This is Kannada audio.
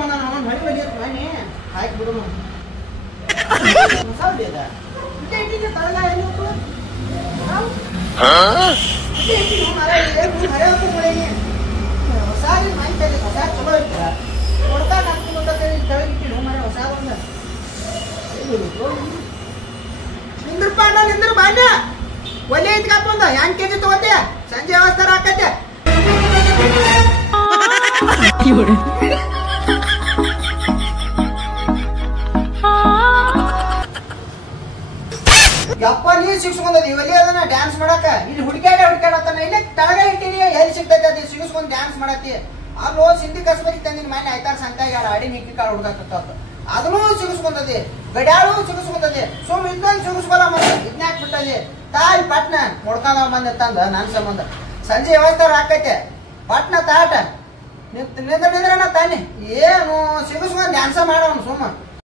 ಮಂದ ನಾನು ಹೊಳಿ ಬಡಿಯತ್ ಮನೆ ಹಾಕಿ ಬಿಡು ಮಸಾಲ ಬೇಡ ಇಟ್ಟಿಗೆ ತಳಗ ಏನು ಹೊಸಾರಿ ಮೈ ಕೈ ಹೊಸ ಚಲೋ ಇತ್ತ ಕೊಡ್ತಾ ಹಾಕ್ತೀನಿ ತಳಗಿಟ್ಟಿಡು ಮನೆ ಹೊಸ ಒಂದ ನಿಂದ್ರಪ್ಪ ಅಣ್ಣ ನಿಂದ್ರ ಬಾಣ್ಯ ಒಲೆ ಐತ್ಕಪ್ಪ ಒಂದ 2 ಕೆಜಿ ತಗೋತೆ ಸಂಜೆ ವ್ಯವಸ್ಥೆ ಹಾಕತ್ತೆ ಯಪ್ಪ ನೀ ಸಿಗಿಸ್ಕೊಂಡದಿ ಒಲೆ ಅದನ್ನ ಡ್ಯಾನ್ಸ್ ಮಾಡಕ ಇಲ್ಲಿ ಹುಡುಕಾಡತ್ತಾನ ಇಲ್ಲೇ ತಳಗ ಇಟ್ಟಿನಿ ಎಲ್ಲಿ ಸಿಗ್ತೈತಿ ಅದು ಸಿಗಿಸ್ಕೊಂಡ್ ಡ್ಯಾನ್ಸ್ ಮಾಡತ್ತಿ ಅಲ್ಲೋ ಸಿಂಧಿ ಕಸ್ಬರಿ ತಂದಿನ ಮನೆ ಆಯ್ತಾರ ಸಂತಾಗ ಅಡಿ ನಿಕ್ಕಿ ಕಾಳು ಹುಡುಕಾಕತ್ತ ಅದನ್ನೂ ಸಿಗಿಸ್ಕೊಂಡದಿ ಗಡ್ಯಾಳು ಸಿಗಿಸ್ಕೊಂಡದಿ ಸುಮ್ ಇದ್ದಂಗ್ ಸಿಗಿಸ್ಕೊಲ್ಲ ಮತ್ತೆ ಇದ್ನ್ಯಾಕ್ ಬಿಟ್ಟದಿ ತಾಯಿ ಪಟ್ನ ನೋಡ್ಕೊಂಡ ಬಂದ ತಂದ ನನ್ ಸಂಬಂಧ ಸಂಜೆ ವ್ಯವಸ್ಥೆ ಹಾಕೈತೆ ಪಟ್ನ ತಾಟ ನಿಂದ್ರಣ ತಾನೆ ಏನು ಸಿಗಿಸ್ಕೊಂಡ್ ಡ್ಯಾನ್ಸ ಮಾಡೋನು ಸುಮ್ಮ